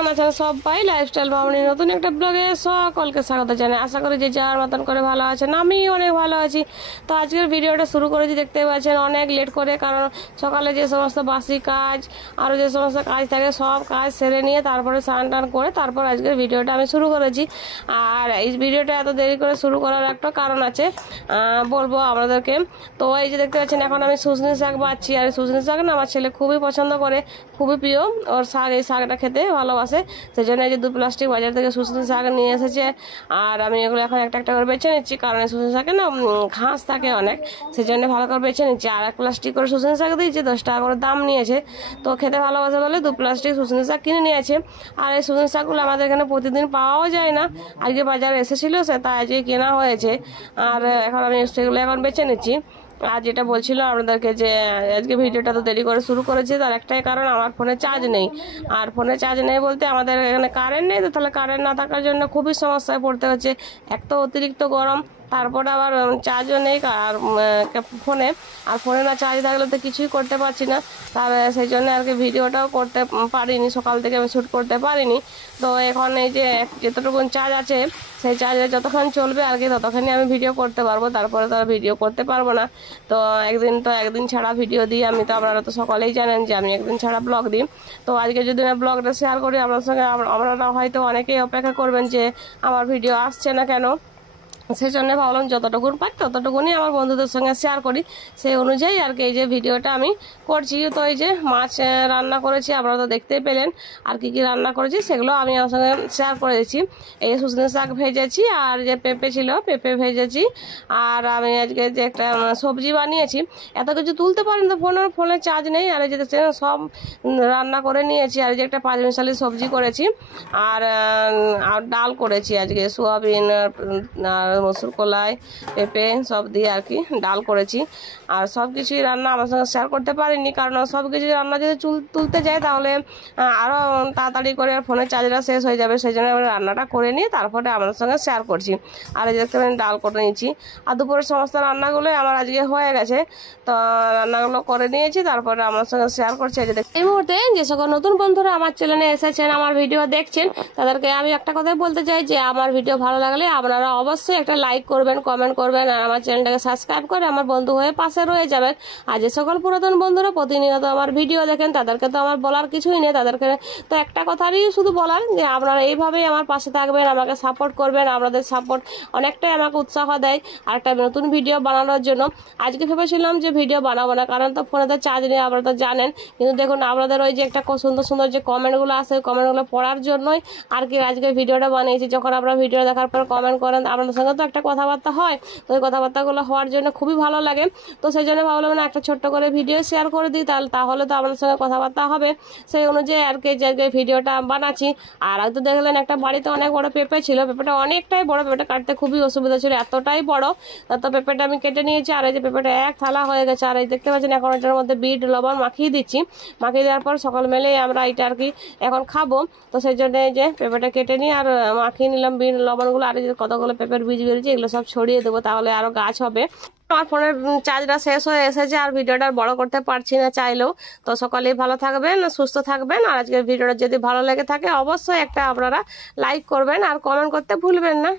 কেমন আছেন সবাই? লাইফস্টাইল মামনি নতুন একটা ব্লগে সকলকে স্বাগত জানাই। আশা করি যে যাওয়ার মতন করে ভালো আছেন, আমি অনেক ভালো আছি। তো আজকের ভিডিওটা শুরু করেছি, দেখতে পাচ্ছেন অনেক লেট করে, কারণ সকালে যে সমস্ত বাসি কাজ আরও যে সমস্ত কাজ থাকে সব কাজ সেরে নিয়ে তারপরে স্নান টান করে তারপর আজকের ভিডিওটা আমি শুরু করেছি। আর এই ভিডিওটা এত দেরি করে শুরু করার একটা কারণ আছে, বলবো আপনাদেরকে। তো এই যে দেখতে পাচ্ছেন এখন আমি সজনে শাক বাচ্ছি, আর সজনে শাক না আমার ছেলে খুবই পছন্দ করে, খুবই প্রিয় ওর শাক, এই শাকটা খেতে ভালোবাসে। সেই জন্য এই যে 2 প্লাস্টিক বাজার থেকে সজনে শাক নিয়ে এসেছে, আর আমি এগুলো এখন একটা একটা করে বেছে নিচ্ছি, কারণ এই সজনে শাকে না ঘাস থাকে অনেক, সেই জন্য ভালো করে বেছে নিচ্ছি। আর 1 প্লাস্টিক করে সজনে শাক দিয়েছে, 10 টাকা করে দাম নিয়েছে। তো খেতে ভালোবাসে বলে 2 প্লাস্টিক সজনে শাক কিনে নিয়েছে। আর এই সজনে শাকগুলো আমাদের এখানে প্রতিদিন পাওয়াও যায় না, আজকে বাজারে এসেছিল সে তাই আজকে কেনা হয়েছে। আর এখন আমি সেগুলো এখন বেছে নিচ্ছি। আর যেটা বলছিলাম আপনাদেরকে যে আজকে ভিডিওটা তো দেরি করে শুরু করেছি, তার একটাই কারণ আমার ফোনে চার্জ নেই। আর ফোনে চার্জ নেই বলতে আমাদের এখানে কারেন্ট নেই, তো তাহলে কারেন্ট না থাকার জন্য খুবই সমস্যায় পড়তে হচ্ছে। এক তো অতিরিক্ত গরম, তারপরে আবার চার্জও নেই আর ফোনে, আর ফোনে না চার্জ থাকলে তো কিছুই করতে পারছি না। তার সেই জন্য আর কি ভিডিওটাও করতে পারিনি, সকাল থেকে আমি শ্যুট করতে পারিনি। তো এখন এই যে যতটুকু চার্জ আছে সেই চার্জে যতক্ষণ চলবে আর কি ততক্ষণই আমি ভিডিও করতে পারবো, তারপরে তো আর ভিডিও করতে পারবো না। তো একদিন ছাড়া ভিডিও দিই আমি, তো আপনারা তো সকলেই জানেন যে আমি একদিন ছাড়া ব্লগ দিই। তো আজকে যদি আমি ব্লগটা শেয়ার করি আপনার সঙ্গে, আপনারা হয়তো অনেকেই অপেক্ষা করবেন যে আমার ভিডিও আসছে না কেন। সেই জন্য ভাবলাম যতটুকুন পাই ততটুকুনি আমার বন্ধুদের সঙ্গে শেয়ার করি, সেই অনুযায়ী আর কি এই যে ভিডিওটা আমি করছি। তো এই যে মাছ রান্না করেছি, আপনারা তো দেখতেই পেলেন, আর কি কি রান্না করেছি সেগুলো আমি আমার সঙ্গে শেয়ার করে দিচ্ছি। এই সজনে শাক ভেজেছি, আর যে পেঁপে ছিল পেঁপে ভেজেছি, আর আমি আজকে যে একটা সবজি বানিয়েছি। এত কিছু তুলতে পারেন তো ফোনে চার্জ নেই। আর এই যে সব রান্না করে নিয়েছি, আর যে একটা 5 মিশালি সবজি করেছি, আর ডাল করেছি আজকে সোয়াবিন আর মসুর কলাই পেঁপে সব দিয়ে আর কি ডাল করেছি। আর সব কিছুই রান্না আমার সঙ্গে শেয়ার করতে পারিনি, কারণ সব কিছু রান্না যদি তুলতে যাই তাহলে আরও তাড়াতাড়ি করে ফোনের চার্জটা শেষ হয়ে যাবে। সেই জন্য আমি রান্নাটা করে নিয়ে তারপরে আপনাদের সঙ্গে শেয়ার করছি। আর এই দেখতে পারেন ডাল করে নিয়েছি, আর দুপুরের সমস্ত রান্নাগুলোই আমার আজকে হয়ে গেছে। তো রান্নাগুলো করে নিয়েছি, তারপরে আমার সঙ্গে শেয়ার করছি। এই মুহূর্তে যে সকল নতুন বন্ধুরা আমার চ্যানেলে এসেছেন, আমার ভিডিও দেখছেন, তাদেরকে আমি একটা কথাই বলতে চাই যে আমার ভিডিও ভালো লাগলে আপনারা অবশ্যই একটা লাইক করবেন, কমেন্ট করবেন, আর আমার চ্যানেলটাকে সাবস্ক্রাইব করে আমার বন্ধু হয়ে পাশে রয়ে যাবেন। আর যে সকল পুরাতন বন্ধুরা প্রতিনিয়ত আমার ভিডিও দেখেন তাদেরকে তো আমার বলার কিছুই নেই, তাদেরকে তো একটা কথারই শুধু বলার যে আপনারা এইভাবেই আমার পাশে থাকবেন, আমাকে সাপোর্ট করবেন। আপনাদের সাপোর্ট অনেকটাই আমাকে উৎসাহ দেয় আর একটা নতুন ভিডিও বানানোর জন্য। আজকে ভেবেছিলাম যে ভিডিও বানাবো না, কারণ তো ফোনে তো চার্জ নেই, আপনারা তো জানেন। কিন্তু দেখুন আপনাদের ওই যে একটা সুন্দর সুন্দর যে কমেন্টগুলো আসে, কমেন্টগুলো পড়ার জন্যই আর কি আজকে ভিডিওটা বানিয়েছি। যখন আপনারা ভিডিও দেখার পর কমেন্ট করেন, আপনাদের সঙ্গে তো একটা কথাবার্তা হয়, তো ওই কথাবার্তাগুলো হওয়ার জন্য খুবই ভালো লাগে। তো সেই জন্য ভাবলাম না একটা ছোট্ট করে ভিডিও শেয়ার করে দিই, তাহলে তো আপনাদের সঙ্গে কথাবার্তা হবে। সেই অনুযায়ী আর কি যে ভিডিওটা বানাচ্ছি। আর হয়তো দেখলেন একটা বাড়িতে অনেক বড় পেঁপে ছিল, পেঁপেটা অনেকটাই বড়, পেঁপেটা কাটতে খুবই অসুবিধা ছিল, এতটাই বড়। তো পেঁপেটা আমি কেটে নিয়েছি, আর এই যে পেঁপেটা এক থালা হয়ে গেছে। আর এই দেখতে পাচ্ছেন এখন এটার মধ্যে বিট লবণ মাখিয়ে দিচ্ছি, মাখিয়ে দেওয়ার পর সকাল মেলেই আমরা এটা আর কি এখন খাবো। তো সেই জন্য এই যে পেঁপেটা কেটে নিই আর মাখিয়ে নিলাম বিট লবণগুলো। আর এই যে কতগুলো পেঁপের বীজ বেরিয়েছে এগুলো সব ছড়িয়ে দেবো, তাহলে আরো গাছ হবে। আমার ফোনের চার্জটা শেষ হয়ে এসেছে, আর ভিডিওটা বড় করতে পারছি না চাইলেও। তো সকলেই ভালো থাকবেন, সুস্থ থাকবেন। আর আজকের ভিডিওটা যদি ভালো লেগে থাকে অবশ্যই একটা আপনারা লাইক করবেন আর কমেন্ট করতে ভুলবেন না।